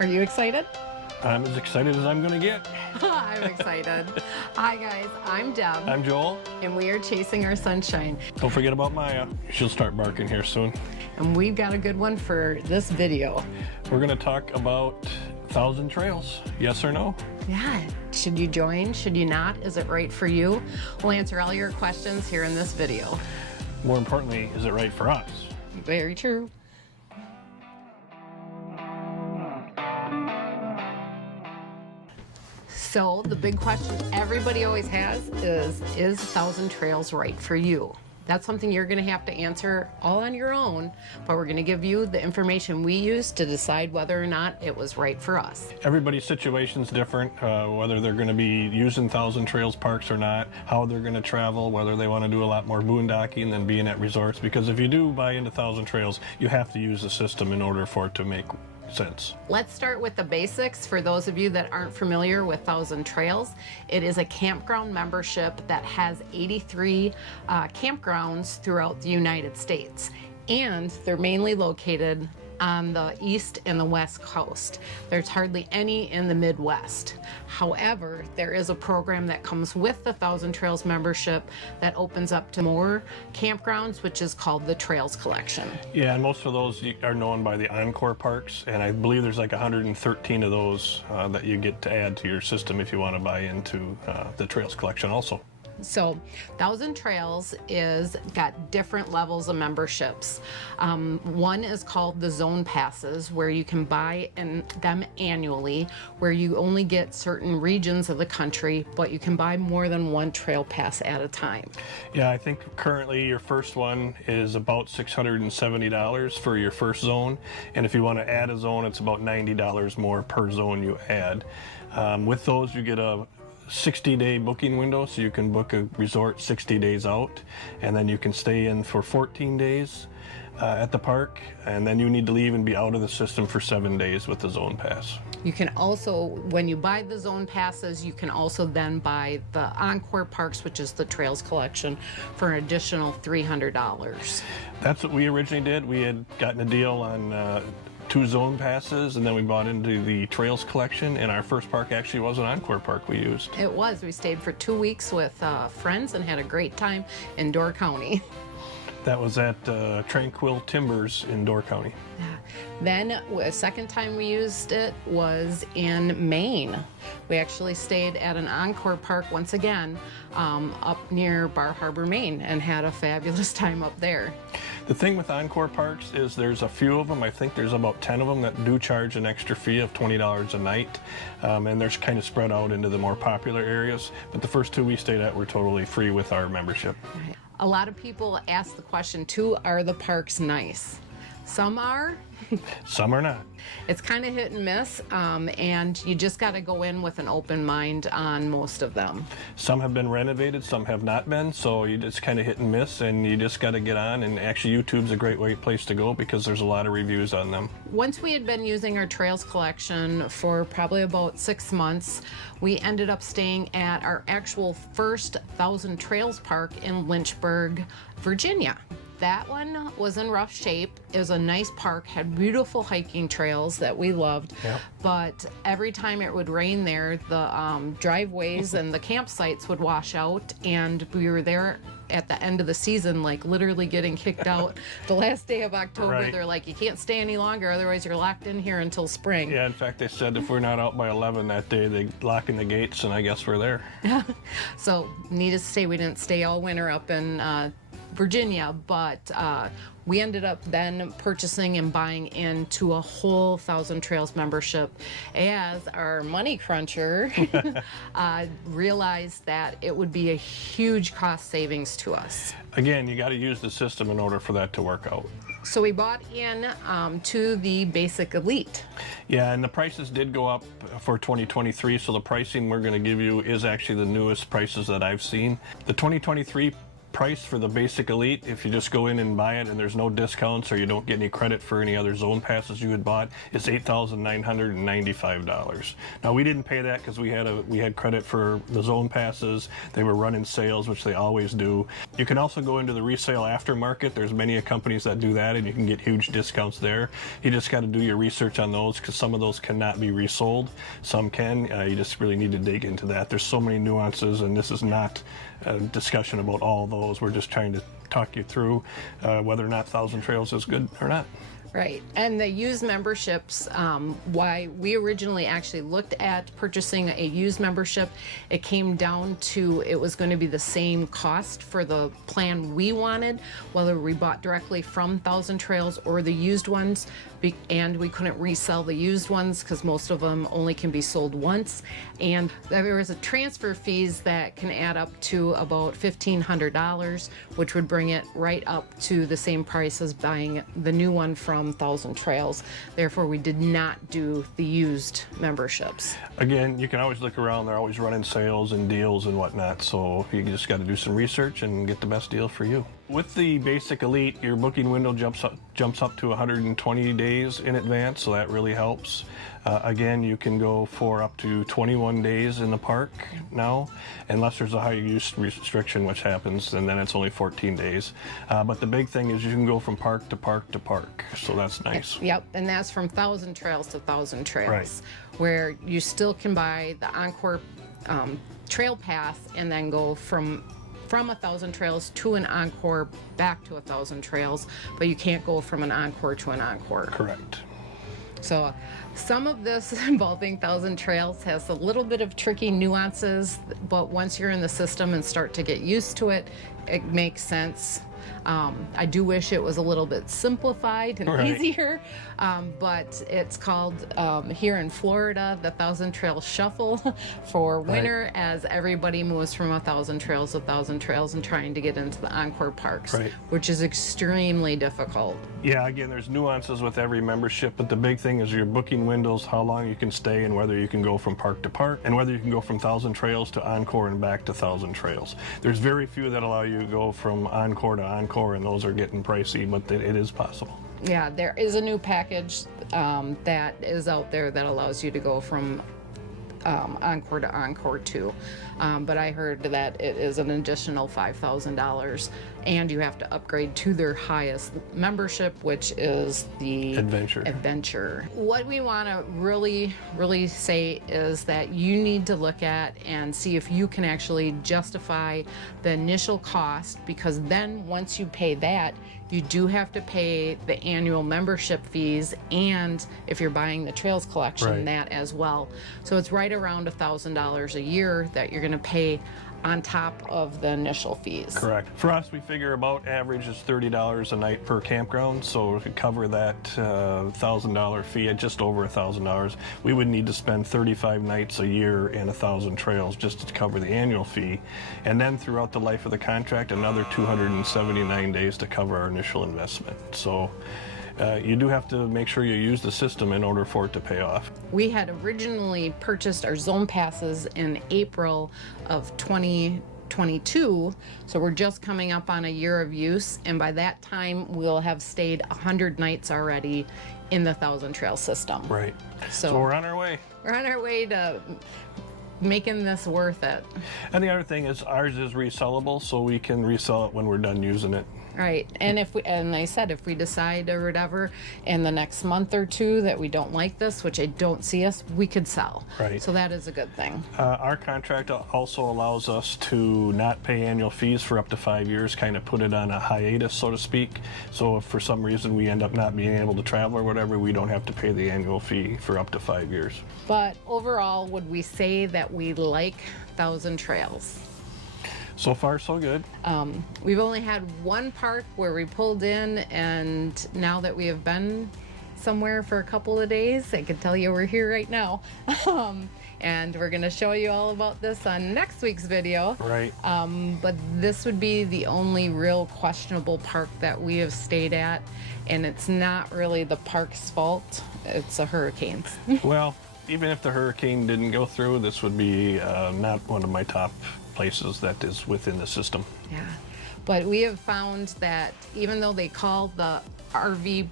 Are you excited? I'm as excited as I'm going to get. I'm excited. Hi guys, I'm Deb. I'm Joel. And we are chasing our sunshine. Don't forget about Maya. She'll start barking here soon. And we've got a good one for this video. We're going to talk about 1,000 trails. Yes or no? Yeah. Should you join? Should you not? Is it right for you? We'll answer all your questions here in this video. More importantly, is it right for us? Very true. So the big question everybody always has is 1,000 trails right for you? That's something you're going to have to answer all on your own, but we're going to give you the information we use to decide whether or not it was right for us. Everybody's situation's different, whether they're going to be using 1,000 trails parks or not, how they're going to travel, whether they want to do a lot more boondocking than being at resorts, because if you do buy into 1,000 trails, you have to use the system in order for it to make sense. Let's start with the basics. For those of you that aren't familiar with 1,000 Trails, it is a campground membership that has 83 campgrounds throughout the United States, and they're mainly located on the east and the west coast. There's hardly any in the Midwest. However, there is a program that comes with the 1,000 Trails membership that opens up to more campgrounds, which is called the Trails Collection. Yeah, and most of those are known by the Encore parks, and I believe there's like 113 of those that you get to add to your system if you want to buy into the Trails Collection also. So 1,000 Trails is got different levels of memberships. One is called the zone passes, where you can buy them annually, where you only get certain regions of the country, but you can buy more than one trail pass at a time. Yeah, I think currently your first one is about $670 for your first zone, and if you want to add a zone, it's about $90 more per zone you add. With those, you get a 60-day booking window, so you can book a resort 60 days out, and then you can stay in for 14 days at the park, and then you need to leave and be out of the system for 7 days with the zone pass. You can also, when you buy the zone passes, you can also then buy the Encore parks, which is the Trails Collection, for an additional $300. That's what we originally did. We had gotten a deal on 2 zone passes, and then we bought into the Trails Collection, and our first park actually was an Encore park we used. It was. We stayed for 2 weeks with friends and had a great time in Door County. That was at Tranquil Timbers in Door County. Yeah. Then a second time we used it was in Maine. We actually stayed at an Encore park once again up near Bar Harbor, Maine, and had a fabulous time up there. The thing with Encore parks is there's a few of them, I think there's about 10 of them that do charge an extra fee of $20 a night, and they're kind of spread out into the more popular areas, but the first 2 we stayed at were totally free with our membership. Right. A lot of people ask the question too, are the parks nice? Some are. Some are not. It's kind of hit and miss, and you just got to go in with an open mind on most of them. Some have been renovated, some have not been, so you just kind of hit and miss, and you just got to get on, and actually YouTube's a great place to go because there's a lot of reviews on them. Once we had been using our Trails Collection for probably about 6 months, we ended up staying at our actual first 1,000 Trails park in Lynchburg, Virginia. That one was in rough shape. It was a nice park, had beautiful hiking trails that we loved. Yep. But every time it would rain there, the driveways and the campsites would wash out, and we were there at the end of the season, like literally getting kicked out. The last day of October, right. They're like, you can't stay any longer, otherwise you're locked in here until spring. Yeah, in fact, they said if we're not out by 11 that day, they lock in the gates, and I guess we're there. So, needless to say, we didn't stay all winter up in Virginia, but we ended up then purchasing and buying into a whole 1,000 Trails membership as our money cruncher realized that it would be a huge cost savings to us. Again, you got to use the system in order for that to work out. So we bought in to the Basic Elite. Yeah, and the prices did go up for 2023, so the pricing we're going to give you is actually the newest prices that I've seen. The 2023 price for the basic elite, if you just go in and buy it and there's no discounts or you don't get any credit for any other zone passes you had bought, is $8,995. Now we didn't pay that because we had credit for the zone passes. They were running sales, which they always do. You can also go into the resale aftermarket. There's many companies that do that, and you can get huge discounts there. You just got to do your research on those because some of those cannot be resold. Some can. You just really need to dig into that. There's so many nuances, and this is not a discussion about all those. We're just trying to talk you through whether or not Thousand Trails is good or not. Right. And the used memberships, why we originally actually looked at purchasing a used membership, it came down to it was going to be the same cost for the plan we wanted, whether we bought directly from Thousand Trails or the used ones, and we couldn't resell the used ones because most of them only can be sold once. And there was a transfer fees that can add up to about $1,500, which would bring it right up to the same price as buying the new one from Thousand Trails. Therefore, we did not do the used memberships. Again, you can always look around. They're always running sales and deals and whatnot, so you just got to do some research and get the best deal for you. With the basic elite, your booking window jumps up to 120 days in advance, so that really helps. Again, you can go for up to 21 days in the park now, unless there's a high use restriction, which happens, and then it's only 14 days. But the big thing is you can go from park to park to park, so that's nice. Yep, and that's from Thousand Trails to Thousand Trails, right, where you still can buy the Encore Trail Pass and then go from a Thousand Trails to an Encore back to a Thousand Trails, but you can't go from an Encore to an Encore. Correct. So some of this involving Thousand Trails has a little bit of tricky nuances, but once you're in the system and start to get used to it, it makes sense. I do wish it was a little bit simplified and easier, but it's called here in Florida the Thousand Trails Shuffle for winter, as everybody moves from a Thousand Trails to Thousand Trails and trying to get into the Encore parks, which is extremely difficult. Yeah, again, there's nuances with every membership, but the big thing is your booking windows, how long you can stay, and whether you can go from park to park, and whether you can go from Thousand Trails to Encore and back to Thousand Trails. There's very few that allow you to go from Encore to Encore, and those are getting pricey, but it is possible. Yeah, there is a new package that is out there that allows you to go from Encore to Encore 2. But I heard that it is an additional $5,000, and you have to upgrade to their highest membership, which is the Adventure. What we want to really say is that you need to look at and see if you can actually justify the initial cost, because then once you pay that, you do have to pay the annual membership fees, and if you're buying the Trails collection, that as well. So it's right around $1,000 a year that you're going to pay on top of the initial fees. Correct. For us, we figure about average is $30 a night per campground, so to cover that $1,000 fee at just over $1,000, we would need to spend 35 nights a year in 1,000 Trails just to cover the annual fee, and then throughout the life of the contract, another 279 days to cover our initial investment. So you do have to make sure you use the system in order for it to pay off. We had originally purchased our zone passes in April of 2022, so we're just coming up on a year of use, and by that time we'll have stayed 100 nights already in the Thousand Trail system. Right. So we're on our way. We're on our way to making this worth it. And the other thing is ours is resellable, so we can resell it when we're done using it. Right, and if we decide or whatever in the next month or two that we don't like this, which I don't see us, we could sell. Right. So that is a good thing. Our contract also allows us to not pay annual fees for up to 5 years, kind of put it on a hiatus, so to speak. So if for some reason we end up not being able to travel or whatever, we don't have to pay the annual fee for up to 5 years. But overall, would we say that we like Thousand Trails? So far, so good. We've only had one park where we pulled in, and now that we have been somewhere for a couple of days, I can tell you we're here right now. And we're going to show you all about this on next week's video. Right. But this would be the only real questionable park that we have stayed at, and it's not really the park's fault. It's a hurricane's. Well, even if the hurricane didn't go through, this would be not one of my top places that is within the system. Yeah. But we have found that even though they call the RV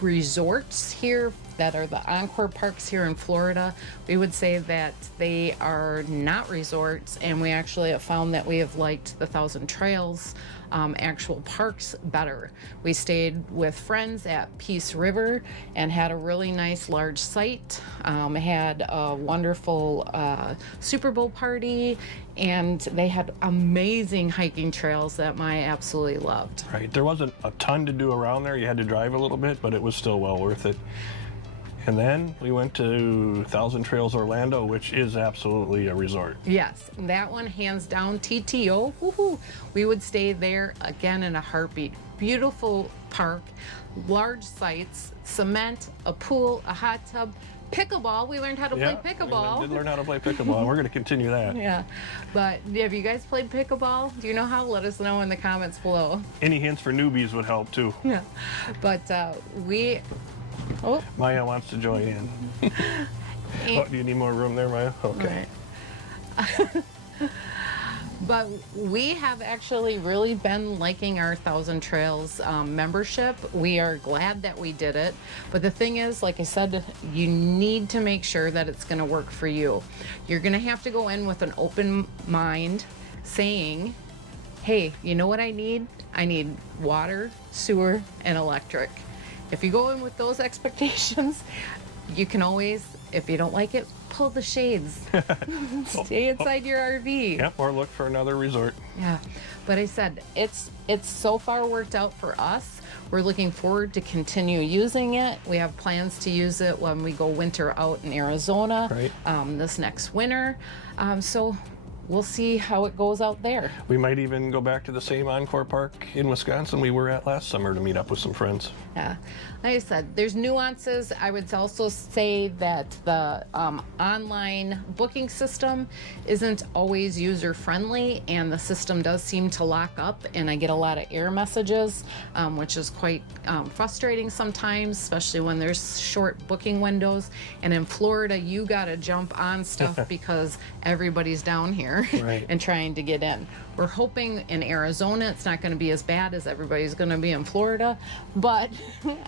resorts here, that are the Encore parks here in Florida, we would say that they are not resorts, and we actually have found that we have liked the Thousand Trails actual parks better. We stayed with friends at Peace River and had a really nice large site, had a wonderful Super Bowl party, and they had amazing hiking trails that Maya absolutely loved. Right. There wasn't a ton to do around there. You had to drive a little bit, but it was still well worth it. And then we went to Thousand Trails Orlando, which is absolutely a resort. Yes, that one hands down TTO. Woohoo! We would stay there again in a heartbeat. Beautiful park, large sites, cement, a pool, a hot tub, pickleball. We learned how to play pickleball. We did learn how to play pickleball, and we're going to continue that. Yeah, but have you guys played pickleball? Do you know how? Let us know in the comments below. Any hints for newbies would help too. Yeah, but Maya wants to join in. Oh, do you need more room there, Maya? Okay. Right. But we have actually really been liking our Thousand Trails membership. We are glad that we did it. But the thing is, like I said, you need to make sure that it's going to work for you. You're going to have to go in with an open mind, saying, hey, you know what I need? I need water, sewer, and electric. If you go in with those expectations, you can always, if you don't like it, pull the shades. Stay inside your RV. Yep, or look for another resort. Yeah, but I said it's so far worked out for us. We're looking forward to continue using it. We have plans to use it when we go winter out in Arizona, right. This next winter. So we'll see how it goes out there. We might even go back to the same Encore Park in Wisconsin we were at last summer to meet up with some friends. Yeah, like I said, there's nuances. I would also say that the online booking system isn't always user-friendly, and the system does seem to lock up, and I get a lot of error messages, which is quite frustrating sometimes, especially when there's short booking windows. And in Florida, you gotta jump on stuff because everybody's down here right. and trying to get in. We're hoping in Arizona it's not going to be as bad as everybody's going to be in Florida, but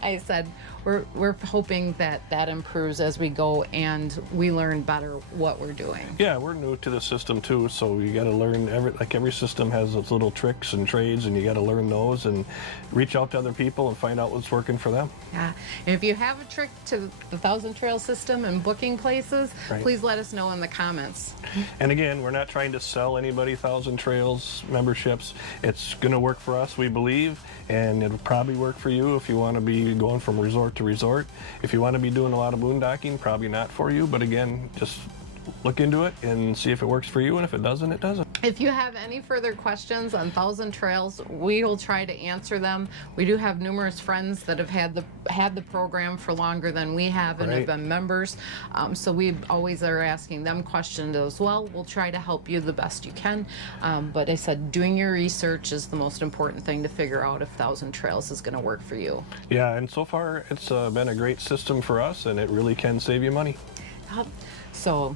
I said we're hoping that improves as we go and we learn better what we're doing. Yeah, we're new to the system too, so you got to learn every system has its little tricks and trades, and you got to learn those and reach out to other people and find out what's working for them. Yeah, and if you have a trick to the Thousand Trail system and booking places, right. please let us know in the comments. And again, we're not trying to sell anybody Thousand Trails memberships. It's going to work for us, we believe, and it'll probably work for you if you want to be going from resort to resort. If you want to be doing a lot of boondocking, probably not for you, but again, just look into it and see if it works for you, and if it doesn't, it doesn't. If you have any further questions on Thousand Trails, we will try to answer them. We do have numerous friends that have had the program for longer than we have and right. have been members. So we always are asking them questions as well. We'll try to help you the best you can. But I said doing your research is the most important thing to figure out if Thousand Trails is going to work for you. Yeah, and so far it's been a great system for us, and it really can save you money. So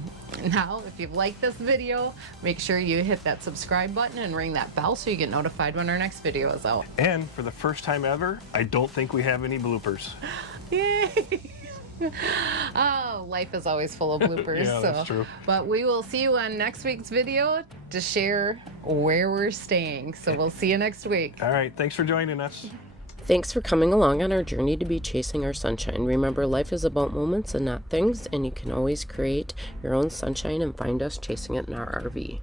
now, if you've liked this video, make sure you hit that subscribe button and ring that bell so you get notified when our next video is out. And for the first time ever, I don't think we have any bloopers. Yay! Oh, life is always full of bloopers. Yeah, that's true. But we will see you on next week's video to share where we're staying. So we'll see you next week. All right, thanks for joining us. Thanks for coming along on our journey to be chasing our sunshine. Remember, life is about moments and not things, and you can always create your own sunshine and find us chasing it in our RV.